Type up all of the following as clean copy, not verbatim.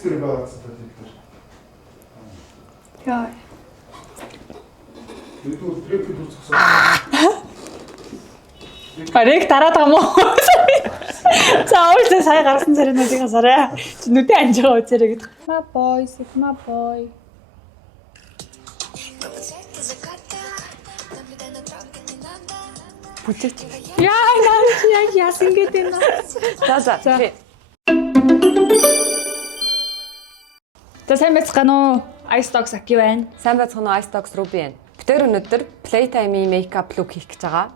текстэр байгаа гэсэн тэр. Яа. Юу трек үзсэн. Ариг дараад байгаа мó. За өөсөө сая гарсан царинуудыг хасаарай. Чи нүдэ анжгаа үзээрэй гэдэг. My boy, my boy. Бүтээч. Яа, наач яг яасан гэдэг нэ. За. За сайн байцгаана уу? Ice Dogs Aki байна. Сайн байцгаана уу? Ice Dogs Ruby байна. Битээр өнөөдөр Playtime-ийн makeup look хийх гэж байгаа.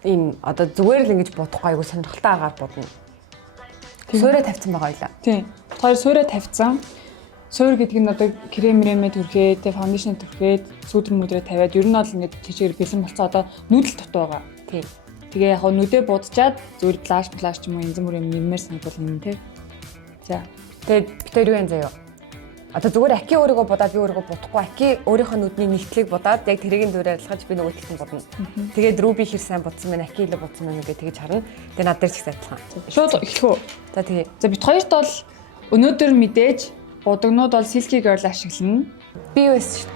Ийм одоо зүгээр л ингэж бодохгүй айгу сонирхолтой аргаар бодно. Суурэ тавьсан байгаа ойлаа. Тийм. Хоёр суурэ тавьсан. Суур гэдэг нь одоо крем-рэмээ түрхээд, фаундейшн түрхээд, сүүдэр мүдрээ тавиад ер нь бол ингэж тийчээр бэлэн болцоо одоо нүүдэл дутуу байгаа. Тийм. Тэгээ яг нүдэ будчаад зүгээр флаш ч юм уу янз бүрийн нэмэр санагдвал юм те. За. Тэгээд битээр юу юм заяа. Одоо зүгээр Аки өөрийгөө бодоод би өөрийгөө бодохгүй. Аки өөрийнхөө нүдний нэгтлийг бодоод яг тэрийн дүрээр арилгаж би нөгөө талд нь бодно. Тэгээд Руби хэр сайн бодсон байна, Аки илүү бодсон байна гэж тэгэж харна. Тэгээд над дээр ч их адилхан. Шууд эхлэх үү? За тэгээ. За бит хоёрт бол өнөөдөр мэдээж будагнууд бол Silky Girl ашиглана. Би бас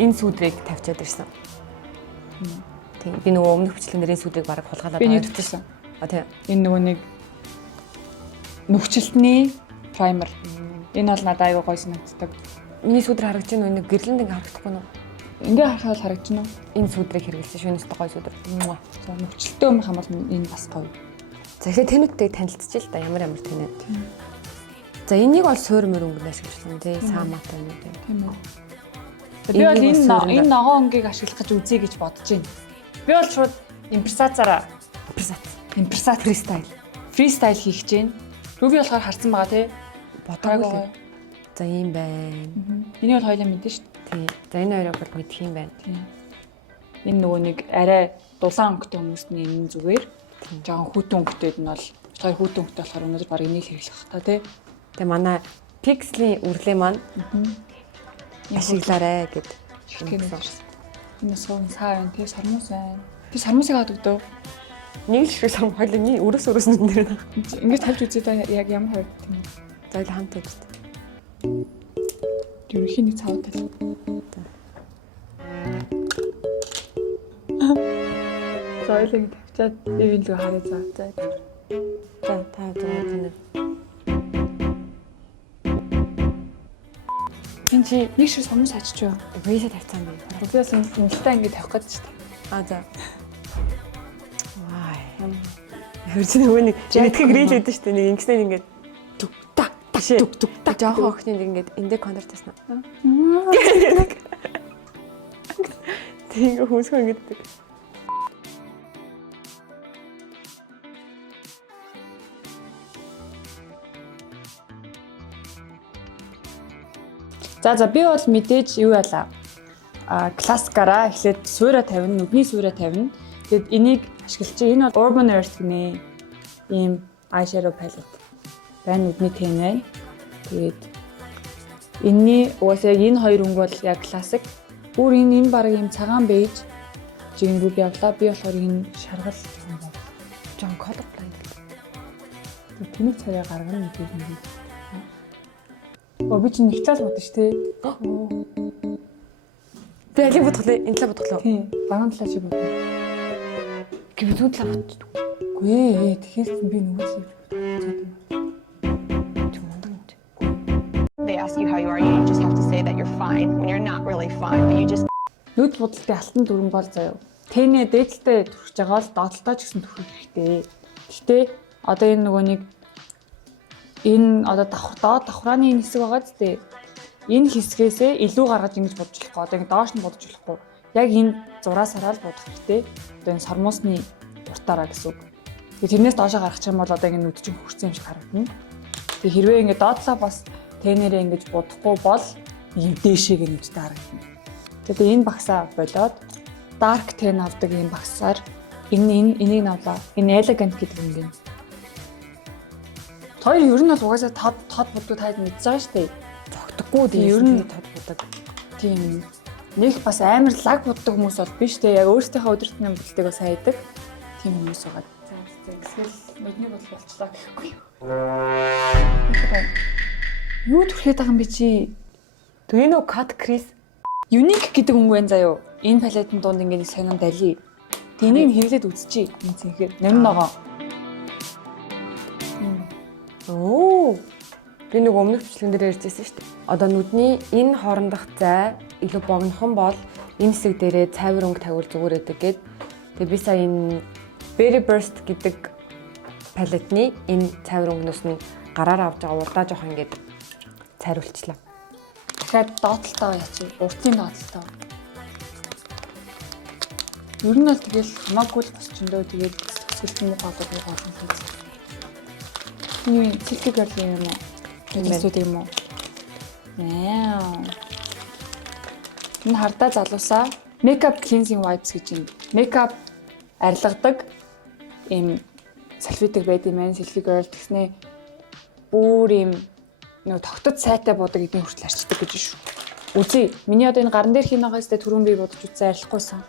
энэ сүдрийг тавьчаад ирсэн. Тийм. Би нөгөө өмнөх бичлэгнэрийн сүдрийг бараг хулгайлаад би нэгтгэсэн. А тийм. Энэ нөгөө нэг нүхчлэлтний primer. Энэ бол надад аюу гоё санагддаг. Миний сүдэр харагдаж байна уу? Гэрлэнд ингээ харагдахгүй нь. Ингээ харахад харагдчихна уу? Энэ сүдрийг хэрэглэсэн шөнөс гоё сүдэр. За нүхчлэлтэй юм хамаал энэ бас гоё. За ихлэ тэнүүдтэй танилцчих л да ямар тэнэ. За энийг бол суур мөр өнгөнд ашигласан тий саамаатай юм тий. Тийм үү. Би бол энэ ногоон өнгийг ашиглах гэж үзье гэж бодож байна. Би бол шууд импресацаараа фристайл хийх гэж байна. Руби болохоор харсан байгаа тий. Бодоогүй. За ийм байна. Энийг бол хоёулаа мэдэн шүү дээ. Тий. За энэ хоёрыг бол мэдэх юм байна. Тий. Энэ нөгөө нэг арай дулаан өнгөтэй хүмүүст нь энэ зүгээр. Жохон хүүтэн өнгөтэйд нь бол хоёр хүүтэн өнгөтэй болохоор өнөөдөр баг энийг хэрэглэх та тий. Тэгээ манай Pixel-ийн үрлээ маань ашиглаарэ гэд хэлсэн. Энэ суун саа байна тий сармус байна. Би сармусыг аваад өгдөө. Нэг л шиг сарм хоёлаа нэг өрөөс нь нэр нэ. Ингээд тавьж үзээ та яг ямар хоёр тийм үү. За л хамт үзтээ. Ерөнхийн нэг цавтай. Соёлыг тавьчаад ивэн лөө хараа заа. За та заа. Энд чи нэг шиг сармус ачиж юу? Вэйсэ тавьсан байна. Би бас инстаа ингээд тавих гэж шүү дээ. А за. Вай. Хөрч нөгөө нэг мэдхийг рил өгдөн шүү дээ. Нэг ингэснээр ингээд түк так жоохон охиныг ингээд эндээ контр таснаа. Тэгээ хүмүүсгүй ингээд. За би бол мэдээж юу байлаа. Классикаараа эхлээд суурэ тавина, нүдний суурэ тавина. Тэгэд энийг ашиглаж чинь энэ бол Urban Earth гэнэ ийм eyeshadow palette. Байна нүдний тэнэ. Тэгээд энэний угаасаа энэ хоёр өнгө бол яг классик. Бүр энэ баг ийм цагаан бэж жигэн рүү явлаа. Би болохоор энэ шаргал юм байна. Жон color blind. Тэнэг царай гаргана гэдэг юм. Би чинь нэг цаас бодсон шүү дээ. Би алийг бодглоо, энэ талаа бодглоо. Тийм, баруун талаа чи бодно. Гэвь зүүн талаа бодчих. Үгүй ээ, тэгэхээр би нүгээс They ask you how you are, you just have to say that you're fine when you're not really fine, but you just нүд будалтай алтан дүрэн бол заяа. Тэнэ дээдлтэй төрж байгаа л доотлоо ч гэсэн төрөх хэрэгтэй. Гэхдээ одоо энэ нөгөө нэг энэ одоо давхрааны энэ хэсэг байгаа зү. Энэ хэсгээсээ илүү гаргаж ингэж бодож болохгүй. Одоо ингэ доош нь бодож болохгүй. Яг энэ зураасаараа л бодох хэрэгтэй. Одоо энэ сормосны уртаараа гэсэн үг. Тэгээ тэрнээс доошоо гаргах юм бол одоо ингэ нүд чинь хөрсөн юм шиг харагдана. Тэгээ хэрвээ ингэ доотлоо бас тэнэрээ ингэж бодохгүй бол ийм дээшээ гэнэжтэй харагдана. Тэгээ энэ багсаа болоод dark tan авдаг ийм багсаар энийг навлаа. Энэ elegant гэдэг юм гин. Хоёр ер нь бол угаасаа тод буддаг таад мэдж байгаа шүү дээ. Тогтдоггүй тийм ер нь тод буддаг. Тийм. Нэг бас амар лаг буддаг хүмүүс бол биш дээ. Яг өөрсдийнхөө өдөртний бүлтэйг бас хайдаг. Тийм хүмүүс байгаа. За эсвэл нүдний бодол болчлаа гэхгүй юу. Юу төрхээд байгаа юм бэ чи? Do you know cut crease? Unique гэдэг хүн байна заяо. Энэ палетын дунд ингээд нэг сонирн дали. Тэнийг хэрэглээд үзчихье. Энэ цэнхээр нэмн байгаа. Оо. Би нэг өмнөх бичлэгэн дээр ярьжсэн шүү дээ. Одоо нүдний энэ хоорондох зай илүү богинохон бол энэ хэсэг дээрээ цайвар өнгө тавиул зүгээр байдаг гэд. Тэгээ би сая энэ Berry Burst гэдэг палетны энэ цайвар өнгнөөс нь гараар авч байгаа урдаа жоох ингээд цайруулчлаа. Тэгэхээр доотлолтоо яачих. Уртын доотлолтоо. Ер нь бол тэгэл хамаагүй л босчондөө тэгээд төсөлтний голод болгон хийх. Юу цэлхэг гэрлийн юм уу? Тэсүүд юм уу? Вау. Энэ хардаа залуусаа makeup cleansing wipes гэж юм. Makeup арилгадаг ийм салфетик байд юм байна. Selfie girl гэснээ бүр ийм нэг тогтод сайтай бодог гэдгийг хүртэл арчдаг гэж шүү. Үзье. Миний одоо энэ гарн дээр хийнэ байгаа сте түрүүн би бодож үзсэн арилахгүйсэн.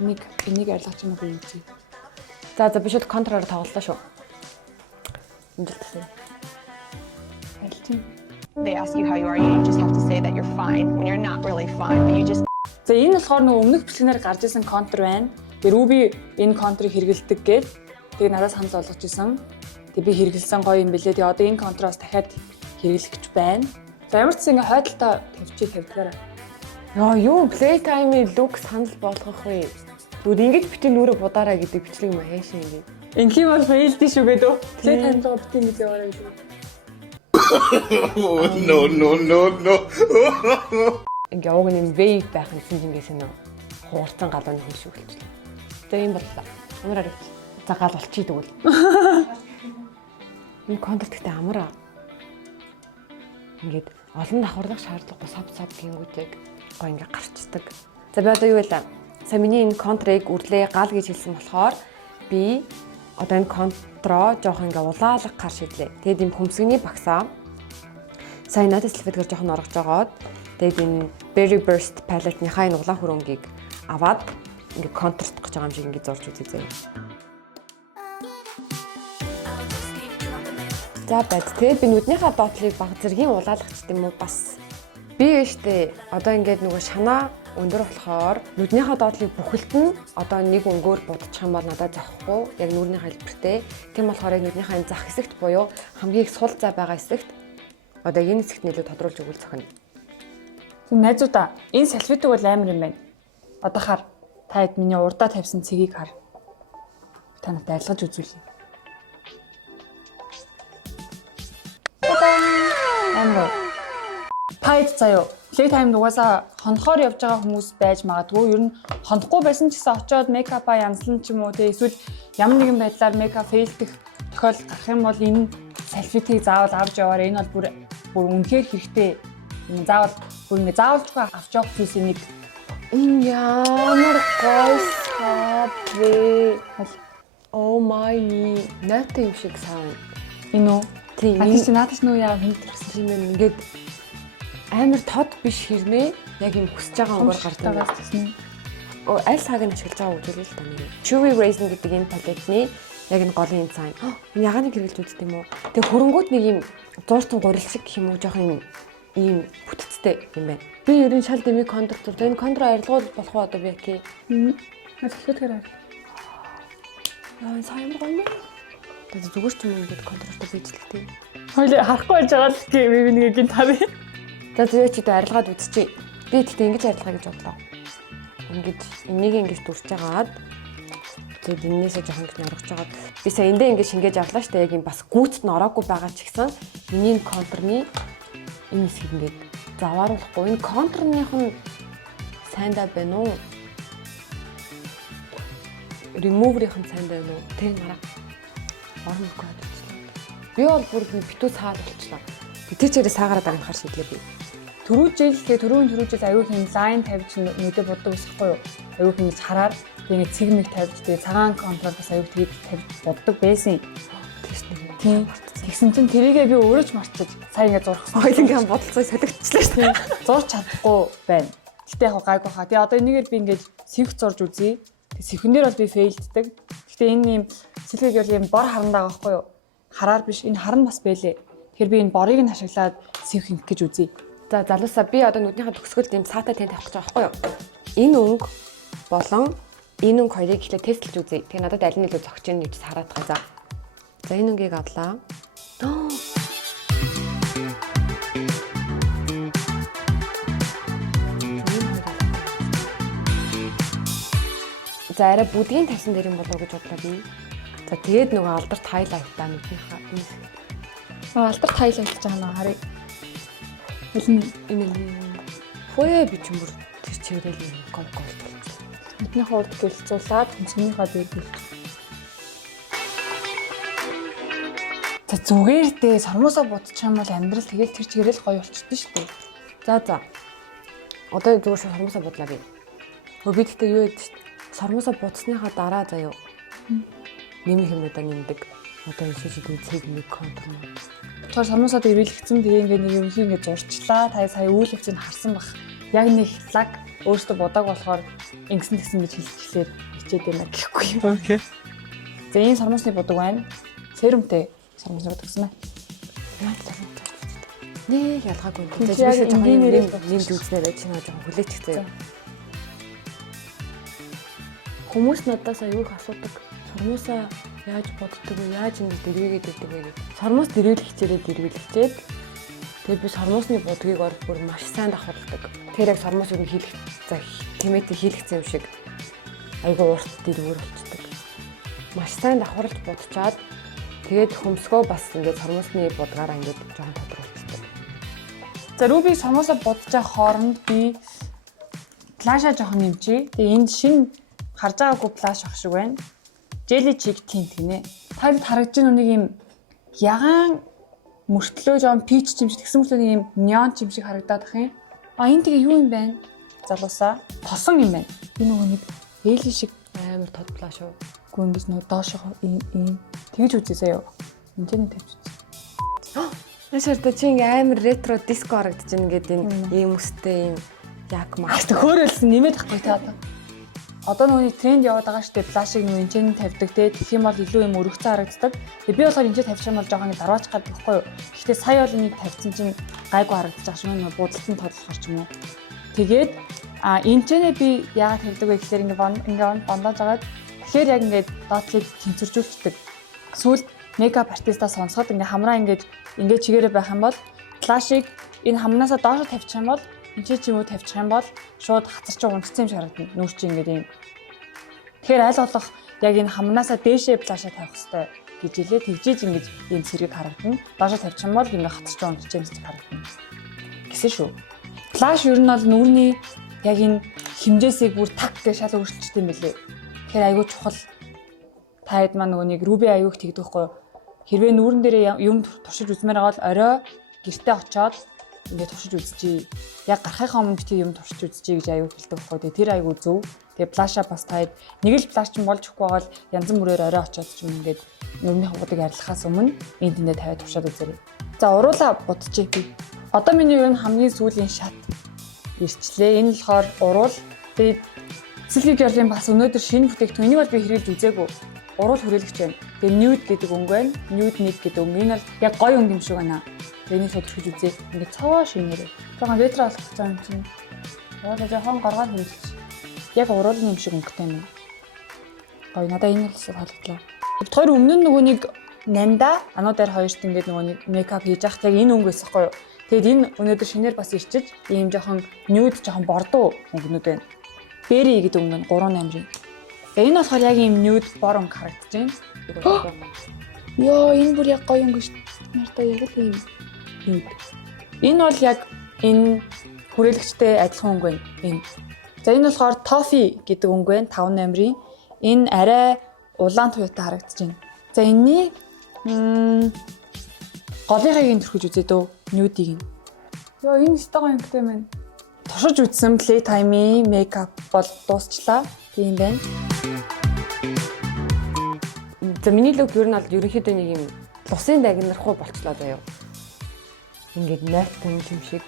Энийг арилгаж юм уу үзье. За би шууд контроор тоглолоо шүү. Амжилттай. Альтин. They ask you how you are, you just have to say that you're fine when you're not really fine, but you just За энэ болохоор нөгөө өмнөх бичлэгнээр гарч исэн контр байна. Тэгээ Ruby энэ контрыг хэрэгэлдэг гээд тэгээ надаас санал болгож исэн. Тэгээ би хэрэгэлсэн гоё юм бэлээ. Тэгээ одоо энэ контроос дахиад хэрэглэх гэж байна. За ямар ч зүйл ингээ хойдолтой тавьдгаараа. Яа юу playtime-ийн look санал болгох вэ? Зүгээр ингэж битэн нүрэ будаараа гэдэг бичлэг юм хаашаа ингэ. Ингийн бол фейлд шүү гэдэг. Тэгээ танилгаа битэн гэж яваарай гэдэг. No. Ингээ уг нь wave байх нь синжингээс нөө хуурцсан галууны хүн шиг болчихлоо. Тэгээ юм боллоо. Амар арай. За гал болчихий тэгвэл. Энэ контракт гэдэг амараа. Ингээд олон давхарлах шаардлагагүй сав гингүүтэйг гоо ингээ гарчдаг. За би одоо юу вэ? Сая миний энэ контрыг үрлээ гал гэж хэлсэн болохоор би одоо энэ контро жоох ингээ улаалга гар шидлээ. Тэгээд энэ хөмсгний багсаа сая надад салфеткаар жоох оргож жагаад тэгээд энэ Berry Burst palette-ийнхаа энэ улаан хөрөнгийг аваад ингээ контрастх гэж байгаа юм шиг ингээ зурж үзье заяа. За бод. Тэгээд би нүднийхээ доотлыг баг зэргийн улаалагч юм уу бас би штэ одоо ингээд нөгөө шанаа өндөр болохоор нүднийхээ доотлыг бүхэлд нь одоо нэг өнгөөр будчих юм бол надад зохихгүй яг нүрийн хэлбэртэй. Тийм болохоор яг нүднийхээ зах хэсэгт буюу хамгийн их сул зай байгаа хэсэгт одоо энэ хэсэгт нэлээд тодруулж өгвөл зохино. Найзуудаа энэ салфетик бол амар юм байна. Одоо хар та хэд миний урдаа тавьсан цэгийг хар. Та надад арилгаж үзүүлье. Амар. Та хэд заяа. Playtime дугаасаа хонхоор явж байгаа хүмүүс байж магадгүй. Ер нь хонхгүй байсан ч гэсэн очиод мейкапа янзлан ч юм уу те эсвэл ямар нэгэн байдлаар мейкап фейлдэх тохиолдол гарах юм бол энэ салфетийг заавал авч яваарай. Энэ бол бүр үнэхээр хэрэгтэй. Энэ заавал бүр ингэ заавалжгүй авч явах зүйлсийн нэг Энэ ямар гоё сав вэ? Oh my найтай юм шиг сав. энэ үү? Тийм. Надад нөө яа хэмтэрсэн Тийм ээ ингээд амар тод биш хэрнээ яг юм хүсэж байгаа өнгөөр гардаг байгаас гэсэн. Аль цагийг нь ашиглаж байгааг үзүүлээ л та нэр. Chewy Raisin гэдэг энэ палетны яг энэ голын цайн. Энэ ягааныг хэрэглэж үзт юм уу? Тэгээ хөрөнгөт нэг юм зууртан гурил шиг гэх юм уу жоох ийм бүтцтэй юм байна. Би ер нь шал дэмий контур зурдаг. Энэ контур арилгуул болох уу одоо би яки? Салфетикээр арай. Яа сайн гоё юм. Тэгээд зүгээр ч юм ингээд контролтой bijлэгтэй. Хойлоо харахгүй байж байгаа л би нэг гин тав. За зүгээр чи дэ арилгаад үзчихье. Би тэгтээ ингэж арилгаа гэж бодлоо. Ингэж энийг ингэж дүрч жагаад тэгээд энээсээ жоохон гэж оргож жагаад би сая эндээ ингэж шингээж авлаа штэ яг юм бас гүйцэд нь ороогүй байгаа ч гэсэн миний контрны энэ хэсгийг ингэж завааруулахгүй. Энэ контрных нь сайндаа байна уу? Remove-ийн сайндаа байна уу? Тэг мараа. Орноггүй болчихлоо. Би бол бүр битүү саад болчихлоо. Тэр чирээ саагараа дарахаар шийдлээ би. Түрүүн жил аюу хин лайн тавьж нүдэ боддог усахгүй юу? Аюу хин хараад тэгээд цэг мэд тавьж тэгээд цагаан контрол бас аюу тэгээд тавьж боддог байсан. Тийм. Тэгсэн чинь тэрийгээ би өөрөө ч мартчих. Сая ингэ зурхсан. Хоёлынгийн бодолцоо солигдчихлаа шүү дээ. Зурч чадахгүй байна. Гэтэ яг гайгүй хаа. Тэгээ одоо энийгээр би ингэж синх зурж үзье. Тэг синхнэр бол би фейлддэг. Гэтэ энэ юм сэлгийг бол юм бор харан байгаа байхгүй юу? Хараар биш энэ харан бас бэлээ. Тэгэхээр би энэ борыг нь ашиглаад сэвхинг гэж үзье. За залуусаа би одоо нүднийхээ төгсгөлд юм саатай тент авах гэж байгаа байхгүй юу? Энэ өнгө болон энэ өнгө хоёрыг ихлэ тестлж үзье. Тэгээ надад аль нь илүү зогч ийн гэж хараад байгаа. За энэ өнгийг авлаа. За арай бүдгийн тавьсан дээр юм болов уу гэж бодлоо би. За тэгээд нөгөө алдарт хайлайтаа нүднийхээ энэ Алдарт хайлт хийж байгаа нэг харъя. Хэлнэ энэ хөөе би ч юм бүр тэр чигээрэл юм гол болсон. бидний урд гэлцүүлээд хүнснийхаа дээр бэлт. За зүгээр дээ сормосоо будчих юм бол амьдрал тэгэл тэр чигээрэл гоё болчихдоо шүү дээ. За. Одоо зүгээр сормосоо бодлаа би. Хөө би гэхдээ юу гэдэг сормосоо будсныхаа дараа заяа. Нэмэх юм удаа нэмдэг. Одоо эсвэл цэг нэг контур мод. Тэр сормосоод ирүүлэгдсэн тэгээ ингээ нэг юм их ингээ зурчлаа. Та сая үйл явцыг харсан бах. Яг нэг лаг өөртөө будааг болохоор ингэсэн тэгсэн гэж хэлчихлээд хичээд байна гэхгүй юу. Окей. За энэ сормосны будаг байна. Серумтэй сормосоо төгсөн аа. Нэг ялгаагүй. Тэгээд нэмд үзнээрээ чинь жоохон хүлээчихтэй. Хүмүүс надаас аюух асуудаг. Сормосоо яаж боддог вэ? Яаж ингэ дэрвэгээд өгдөг вэ гэдэг. Сормос дэрвэлэх хичээд тэгээд би сормосны будгийг бүр маш сайн давхуулдаг. Тэр яг сормос юу хийх за тэмээтэй хийлгэсэн юм шиг айгүй урт дэрвэр болцдог. Маш сайн давхуулж будчаад тэгээд хөмсгөө бас ингээд сормосны будгаараа ингээд жоохон тодорхойлцдог. За рүүбийг сормосоо будчих хооронд би плаша жоохон нэмчи. Тэгээ энд шинэ харж байгаагүй плаш ах шиг байна. Jelly chick tint гинэ. Танд харагдж байгаа нэг юм ягаан мөртлөө жоон пич чимшиг тэгсэн мэт нэг юм неон чимшиг харагдаад ах юм. Энэ тэгээ юу юм бэ? Залуусаа тосон юм байна. Би нөгөө нэг ээлэн шиг амар тод плаш уу. гүнгis нөгөө доошоо ийм тэгж үзээсэй юу. Энд тавьж үзье. Нэшэрдэ чи ингээ амар ретро диско харагдаж байна гэдэг энэ ийм өстэй ийм яг маш хөөрөлсөн нэмээд тахгүй та одоо. Одоо нөгөө тренд яваад байгаа штеп плашиг нөгөө энэчэн тавьдаг те тэгэх юм бол илүү юм өргөцсөн харагддаг. Тэгээ би болохоор энэчээ тавьчих юм бол жоохон дараач гад гэхгүй юу. Гэхдээ сая бол энийг тавьсан чинь гайгүй харагдаж байгаа юм нөгөө буудалтын тодлохор ч юм уу. Тэгээд энэчэнэ би яагаад тавьдаг вэ гэхээр ингээ бондоож агаад тэгэхээр яг ингээд доотлыг тэнцвэржүүлчихдэг. Сүүлд мейкап артистаа сонсоход ингээ хамраа ингээд чигээрээ байх юм бол плашиг энэ хамнаасаа доошо тавьчих юм бол энэ ч юм уу тавьчих юм бол шууд хацарч унцсан юм шиг харагдана. Нүүр чи ингээд юм. Тэгэхээр аль болох яг энэ хамнаасаа дээшээ плашаа тавих хэрэгтэй гэж хэлээ. Тэгжээж ингэж ийм цэрэг харагдана. Доошо тавьчих юм бол ингээд хацарч унцсан юм шиг харагдана. Гэсэн шүү. Плаш ер нь бол нүүрний яг энэ хэмжээсийг бүр так гэж шал өөрчилчихсэн юм билээ. Тэгэхээр айгүй чухал. Таад маань нөгөө нэг руби аюух тэгдэхгүй. Хэрвээ нүүрэн дээр юм туршиж үзмээр байгаа бол орой гэртээ очоод ингээд туршиж үзчихье. Яг гарахынхаа өмнө бити юм туршиж үзчихье гэж аюух хэлдэг байхгүй. Тэр аюу зөв. Тэгээ плаша бас таад нэг л плаш ч болж өгөхгүй бол янз бүрээр орой очоод ч юм ингээд нүүрний хавуудыг арилгахаас өмнө энд тэндээ тавиад туршаад үзээрэй. За уруулаа будчихъя би. Одоо миний ер нь хамгийн сүүлийн шат ирчлээ. Энэ болохоор уруул. Тэгээд Silky Girl-ийн бас өнөөдөр шинэ бүтээгдэхүүн. Энийг бол би хэрэглэж үзээгүй. Уруул хүрээлэгч байна. Тэгээ nude гэдэг өнгө байна. Nude нэг гэдэг өнгө. Энэ бол яг гоё өнгө юм шиг байна. Тэгээ энийг тодорхойлж үзээ. Ингээд цаваа шинээрээ. Жохон ретро болох гэж байгаа юм чинь. Уруулаа жоохон гаргаад хэмжилж. Яг уруулын юм шиг өнгөтэй юм. Гоё. Надаа энэ л таалагдлаа. Хоёр өмнө нь нөгөө нэг нанда ануу дээр хоёрт ингээд нөгөө нэг мейкап хийж явах яг энэ өнгө байсан хгүй юу. Тэгэд энэ өнөөдөр шинээр бас ирчиж ийм жоохон nude жоохон бордоо өнгөнүүд байна. Berry гэдэг өнгө нь 3.8-ийн. Энэ болохоор яг ийм nude бор өнгө харагдаж байна. Йоо, энэ бүр яг гоё өнгө шүү дээ. Нартай яг л ийм nude. Энэ бол яг энэ хүрээлэгчтэй адилхан өнгө байна. Энэ. За энэ болохоор Toffee гэдэг өнгө байна. 5.8-ийн. Энэ арай улаан туяатай харагдаж байна. За энэний голынхайг төрхөж үзээ дөө nude-ийг нь. Йоо, энэ стагаа өнгөтэй байна. Туршиж үзсэн Playtime-ийн мейкап бол дуусчлаа. Тийм байна. За миний лук ер нь бол ерөнхийдөө нэг юм лусын дагнархуу болчлоо заяа. Ингээд найтан юм шиг.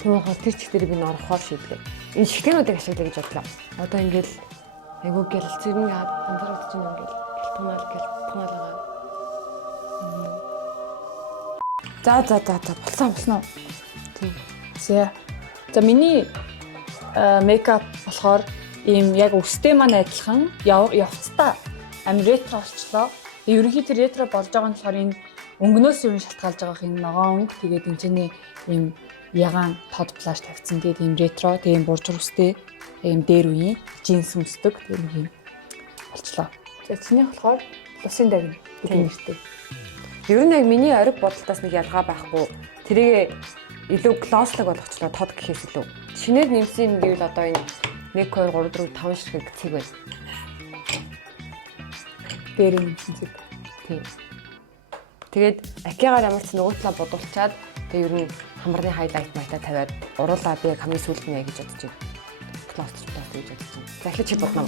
Тийм болохоор тэр чигтэр би норохоор шийдлээ. Энэ шигтэнүүдийг ашиглая гэж бодлоо. Одоо ингээд айгуу гэлцэг нэг анзаарч байна ингээд гэлтгнаал байгаа. Болсон. Болсноо. За. За миний мейкап болохоор ийм яг өстэй маань адилхан явцтай амир ретро болчлоо. Ерөнхийдөө ретро болж байгаа нь болохоор энэ өнгнөөс юм шалтгаалж байгаа энэ ногоон өнгө тэгээд энэ чинь ийм ягаан тод плаш тавьсан. Тэгээд ийм ретро тэгээд буржур өстэй ийм дээр үеийн джинс өмсдөг тэгээд ийм болчлоо. За чиний болохоор лусын дагна гэдэг нэртэй. Ер нь яг миний ориг бодолтоос нэг ялгаа байхгүй. Тэрийг илүү глосслог болгочлоо тод гэхээс илүү. Шинээр нэмсэн юм гэвэл одоо энэ 1 2 3 4 5 ширхэг цэг байна. Дээр нэмсэн цэг. Тийм. Тэгээд акигаар ямарч нөгөө талаа бодуулчаад тэгээд ер нь хамрын хайлайт маятай тавиад уруулаа би яг хамгийн сүүлд нь яг гэж бодож байна. Глоссч бодож гэж бодож байна. За эхлээд чи бодно.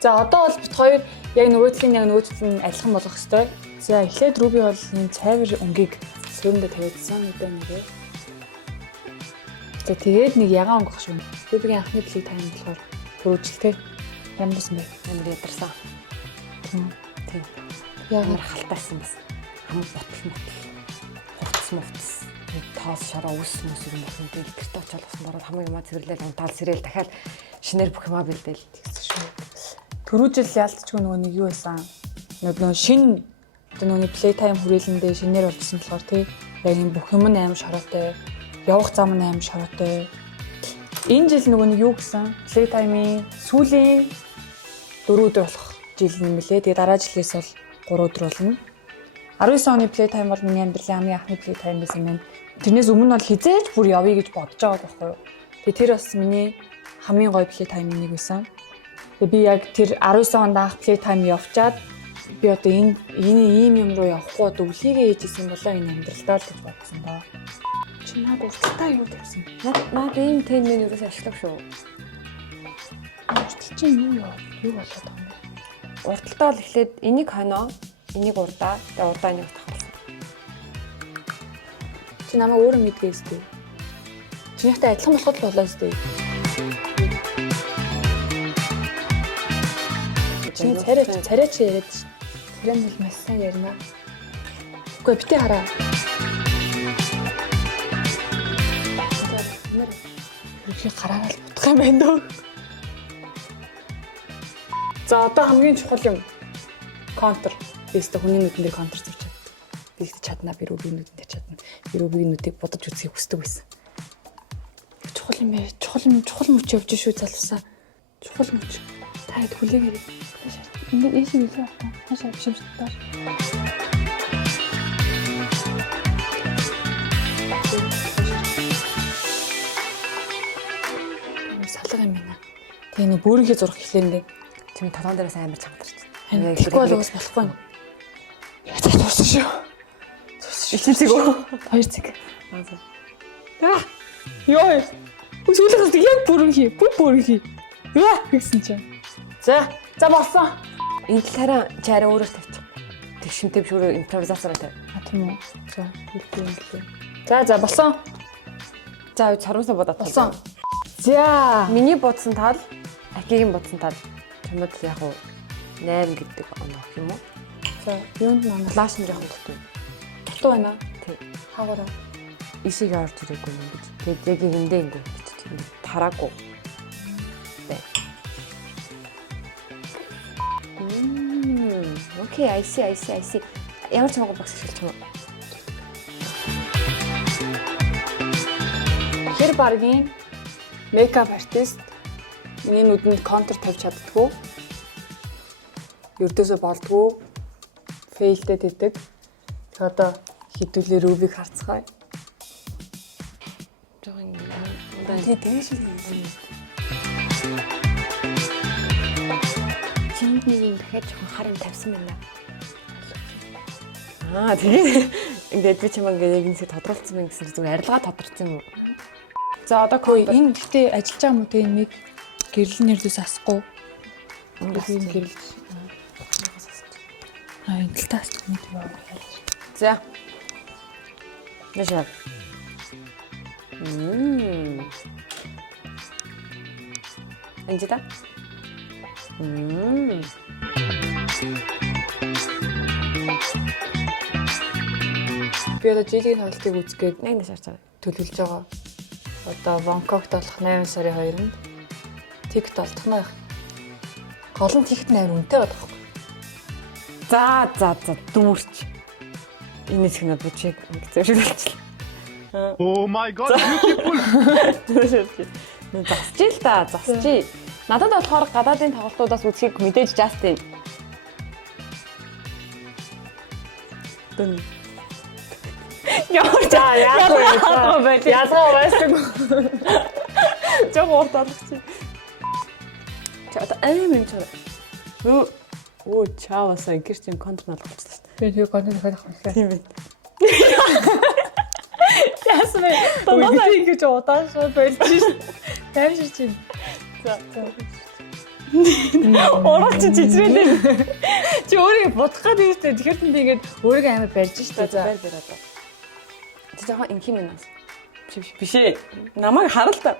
За одоо бол бит хоёр яг нөгөө талын адилхан болгох ёстой. За эхлээд Руби бол энэ цайвар өнгийг сөрөндө тавиадсан гэдэг нэрээ. За тэгээд нэг ягаан өнгөх шүү. Рубигийн анхны плей тайм болохоор төрүүлжтэй. Ямар байсан бэ? Амар ядарсан. Тийм. Ямар халтаасан бас. Хам ботл. Хувцс. Тоос шороо үс юм юм болсон. Тэгээд гэрте очиод болсон бороо хамгийн юмаа цэвэрлээл унтаал сэрэл дахиад шинээр бүх юмаа бэлдээл тэгсэн шүү. Төрүүжил яалтчгүй нөгөө нэг юу байсан? Нөгөө шин нөгөө плей тайм хүрээлэндээ шинээр болчихсон болохоор тий яг юм бүх юм амар шороотой. Явах зам нь амар шороотой. Энэ жил нөгөө нэг юу гэсэн? Плей таймын сүүлийн 4 өдөр болох жил юм лээ. Тэгээ дараа жилээс бол 3 өдөр болно. 19 оны плей тайм бол миний амьдралын хамгийн анхны плей тайм байсан юм. Тэрнээс өмнө бол хизээж бүр явъя гэж бодож байгаа байхгүй юу. Тэгээ тэр бас миний хамгийн гоё плей тайм нэг байсан. Тэгээ би яг тэр 19 онд анх плей тайм явчаад би одоо энэ ийм юм руу явахгүй одоо үлийгээ хийжсэн болоо энэ амьдралдаа л гэж бодсон доо. Чи наад урталтаа юу тавьсан? Наад ийм теймэн юу гэсэн ашиглав шүү. Уртал чинь юу болоод байгаа юм бэ? Урталтаа бол эхлээд энийг хоноо, энийг урдаа, тэгээ урдаа энийг тахалсан. Чи намайг өөрөө мэдгээс дээ. Чинийхтэй адилхан болоход л болоос дээ. Чи царай чи яриад ш. Царай нь маш сайн ярина. Үгүй битээ хараа. Хөрхи гараараа л бодох юм байна дөө. За одоо хамгийн чухал юм. Контр. Бистэ хүний нүдэн дээр контр зурч чаддаг. Би чадна, би Рубигийн нүдэн дээр чадна. Би Рубигийн нүдийг бодож үзхийг хүсдэг байсан. Чухал юм бэ? Чухал мөч явж шүү залуусаа. Чухал мөч. Та хэд хүлээгээрэй. Ингээд ийш юм хэлээ байна. Хашаа бишимжтэй. Салга юм байна. Тэгээ нэг бөөрийнхээ зурх эхлэндээ тийм толгон дээрээс амар чангарч. Тэгэхгүй бол бас болохгүй юм. Яа цааш турсан шүү. Ичэн цэг үү? 2 цэг. Ёо. Үсүүлээс яг бөөрийнхий. Яа гэсэн чинь. За болсон. Энэ талаараа чи арай өөрөөр тавьчих. Тэгшинтэй биш өөрөө импровизацаараа тавь. Тийм үү. За хэлээ. За болсон. За царвсаа бодоод болсон. За миний бодсон тал, Акигийн бодсон тал чамд яг уу 8 гэдэг оноо гэх юм уу? За юунд маань флаш нь жоохон дутуу. дутуу байна. Тий. Хаагаараа. Ишиг орж ирээгүй юм гэж. Тэгээд яг эндээ ингээд тараагүй. Окей, I see. Ямар ч хамаагүй багш шилжих юм. Хэр баргийн мейкап артист миний нүдэнд контур тавьж чаддгүй. Ердөөсөө болдгүй. Фейлдээд идэг. Тэгээ одоо хідүүлээ Рубиг харцгаая. Жохон тэгээ шиг юм. Чинд нэг юм дахиад жоохон хар юм тавьсан байна. Тэгээд ингээд би чамаа ингээд яг энэ тодруулсан юм гэсэн зүгээр арилгаа тодорцсон юм уу? За одоо энэ гэхдээ ажиллаж байгаа юм уу те нэг гэрэл нэрдээс асахгүй. Ингээд гэрэл. Энэ талтаас нэг юм байна. За. Нэшээ. Энжита. би одоо жилийн тоглолтыг үзгээд Нэг нэш харж байгаа. төлөвлөж байгаа. Одоо Бангкокт болох 8 сарын 2-нд тикт олдох нь байх. Гол нь тикт нээр үнэтэй байдаг байхгүй. За дүүрч. Энэ хэсэг нь бүчиг зөшил болчихлоо. Oh my god, beautiful. Засчих л да, засчих. Надад болохоор гадаадын тоглолтуудаас үзхийг мэдээж Justin. Дэн. Яа, яах вэ? Язгаа байсан. Жог урталах чи. Чад юм чад. Оо чаавасаа гэрчийн контент алах болчихсон шүү Би тэр контент хийх хэрэгтэй. дээ. Тийм ээ. Яасан бэ? Томоо ингэж удаан шууд болж шин. Таймшир чинь. За. Оролч жижигрээд Чи өөрөө бодох гэдэг юм чинь тэгэхээр тэнд ингэж өөрийгөө амар барьж штэ. За. байр одоо. Чи жоохон инх юм байна. Биш ээ. Намайг харал та.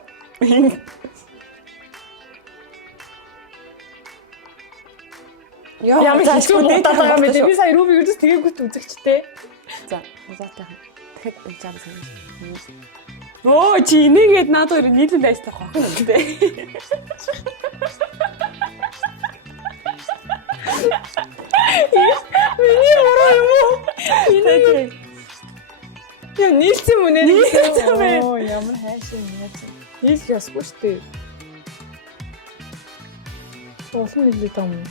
Ямар хийх удаад байгаа юм бэ? Би сая Руби юудас тэгээгүй үзэгчтэй. За, заатай. Тэгэхэд зам сайн. Оо, чи энийгээд наад хоёр нийлэн дайстай хохно гэдэг. Миний мөрөө юм уу? Миний. Яа, нийлсэн мөн нэр. Нийлсэн бэ? Оо, ямар хайшаа юм яа. Нийлх ясгүй штэ. Олон нийлээд байгаа юм.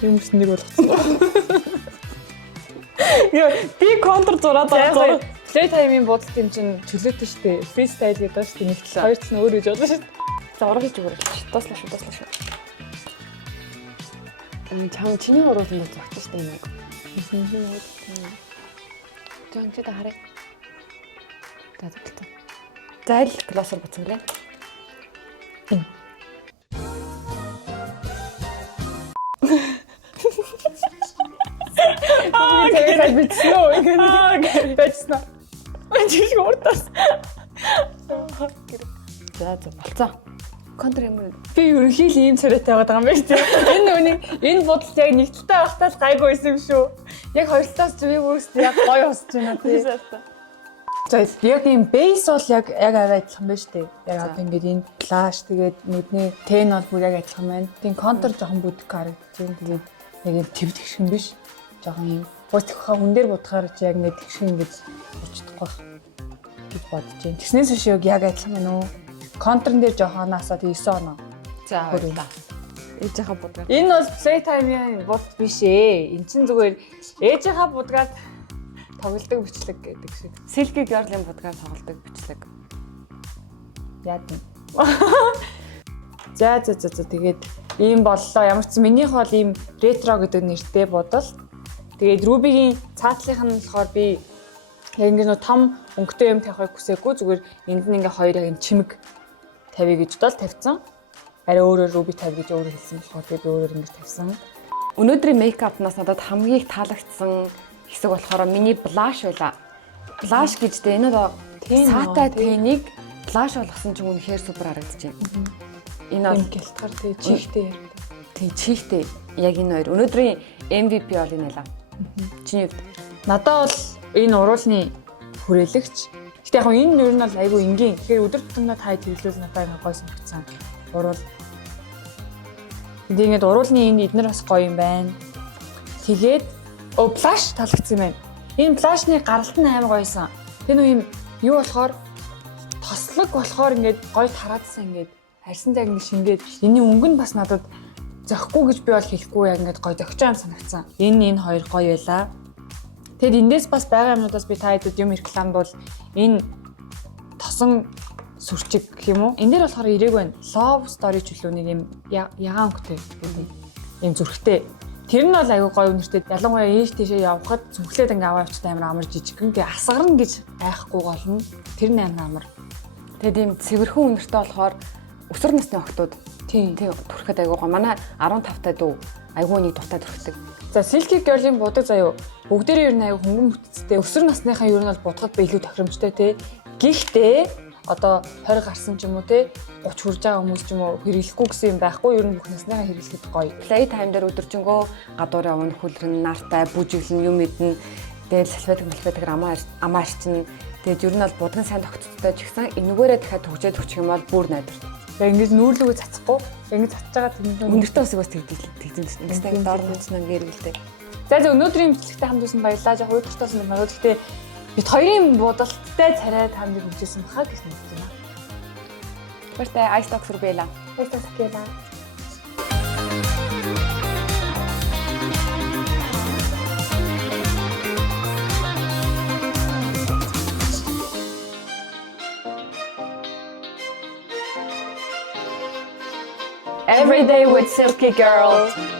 Юмс нэг болгоцсон. Яа, би контр зураад байгаа. Play time-ийн бодолт юм чинь чөлөөтэй штэ. Freestyle гэдэг штэ нэгтлээ. Хоёр ч нь өөр гэж болно штэ. За, урагч өгөөч. Дуслаа шүү. Чам чиний урууланд зогтсон штэ юм уу? Жон чи та хараа. За л классаар буцаглаа. Тэгээд бичсэн үү? Ингээд бичсэн. Чи уртас. За болцоо. Контр юм. Би ерөнхийдөө ийм царайтай байгаа юм байна тийм. Энэ үнийг энэ бодолт яг нэгдэлтэй байхтаа л гайгүй байсан юм шүү. Яг хоёртаас зүвийг үүсдэг яг гоё усч байна тийм. За яг ийм бейс бол яг аваа адилхан байна шүү дээ. Яг одоо ингээд энэ флаш тэгээд нүдний тэн бол бүр яг адилхан байна. Тийм контр жоохон бүдг харагдаж байна. Тэгээд яг энэ төв тэгшин биш. Жоохон ийм гуйхаа хүн дээр бодохоор чи яг ингээд тэгшин ингэж урчдахгүй гэж бодож байна. Тэснээс биш яг адилхан байна уу? Контрн дээр жохоноосоо 9 оноо. За баярлалаа. Ээжийнхаа будгаар. Энэ бол play time-ийн бодт биш ээ. Эн чинь зүгээр ээжийнхаа будгаад тоглолдог бичлэг гэдэг шиг. Silky Girl-ийн будгаар тоглодог бичлэг. Яадан. За тэгээд ийм боллоо. Ямар ч минийх бол ийм ретро гэдэг нэртэй бодол. Тэгээд Ruby-гийн цаатлынх нь болохоор би яг ингэ нөө том өнгөтэй юм тавихыг хүсээгүй зүгээр энд нь ингээ хоёр яг чимэг тавья гэж бодол тавьсан. Арай өөрөөр Ruby тавь гэж өөрөө хэлсэн болохоор тэгээд би өөрөөр ингэ тавьсан. Өнөөдрийн мейкапнаас надад хамгийн их таалагдсан хэсэг болохоор миний blush байла. Blush гэжтэй энэ одоо саатай тэнийг blush болгосон ч үнэхээр супер харагдаж байна. Энэ бол гялтгаар тэгээд чихтэй яригдав. тэг чихтэй яг энэ хоёр. Өнөөдрийн MVP бол энэ байлаа. Чиний хувьд Надад бол энэ уруулны хүрээлэгч. Гэтэ яг энэ нэр нь бол айгүй энгийн. Тэгэхээр өдөр тутамдаа та хэрэглүүл надад ингээ гой санагдсан. Уруул. Тэгээд уруулны энэ эднэр бас гоё юм байна. Тэгээд blush таалагдсан юм байна. Энэ blush-ны гаралт нь амар гоёсан. Тэр нөө юм юу болохоор тослог болохоор ингээд гоё тараадсан ингээд харьсантай ингээд шингээд энэний өнгө нь бас надад зөхгүй гэж би бол хэлэхгүй яг ингээд гоё зөгчөө юм санагдсан. Энэ хоёр гоё байлаа. Тэгэд эндээс бас байгаа юмнуудаас би та хэдэд юм рекламд бол энэ тосон сүрчиг гэх юм уу? Энэ дээр болохоор ирээг байна. Love story чөлөөний юм ягаан өнгөтэй юм зүрхтэй. Тэр нь бол аюу гоё үнэртэй. Ялангуяа ээж тийшээ явхад зүрхлээд ингээ аваа авчтай амар амар жижигхэн гээ асгарна гэж айхгүй болно. Тэр нь амар. тэгэд ийм цэвэрхэн үнэртэй болохоор өсвөр насны охтууд Тийм. түрхэхэд аюу гоо. Манай 15 таа дүү аюу нэг дуртай түрхдэг. За Silky Girl-ийн будаг заяа бүгдээрээ ер нь аюу хөнгөн бүтцтэй. Өсвөр насныхаа ер нь бол будгад илүү тохиромжтой тий. Гэхдээ одоо 20 гарсан ч юм уу тий 30 хүрж байгаа хүмүүс ч юм уу хэрэглэхгүй гэсэн юм байхгүй. Ер нь бүх насныхаа хэрэглэхэд гоё. Play time дээр өдөржингөө гадуур явна, хөлрөн, нартай, бүжиглэн юм мэднэ. Тэгээд салфетик амаа арчин. Тэгээд ер нь бол будган сайн тогтцтой ч гэсэн энэгээрээ дахиад төгжээд өгчих юм бол бүр найдар. Яг ингэж нүүрлүгөө цацахгүй. Ингэж цацж байгаа тийм. Өндөртөө усыг бас тэгдэж ингэсэн доор нүцнэ гэргэлтэй. За өнөөдрийн бичлэгтэй хамт байсан баярлалаа. Яг уйдартаас нэг надад гэхдээ бид хоёрын будалттай царай танд хүчээсэн баха гэж мэдэж байна. Баяртай Ice Talks руу байлаа. Ice Talks гэлээ. Every day with Silky Girl.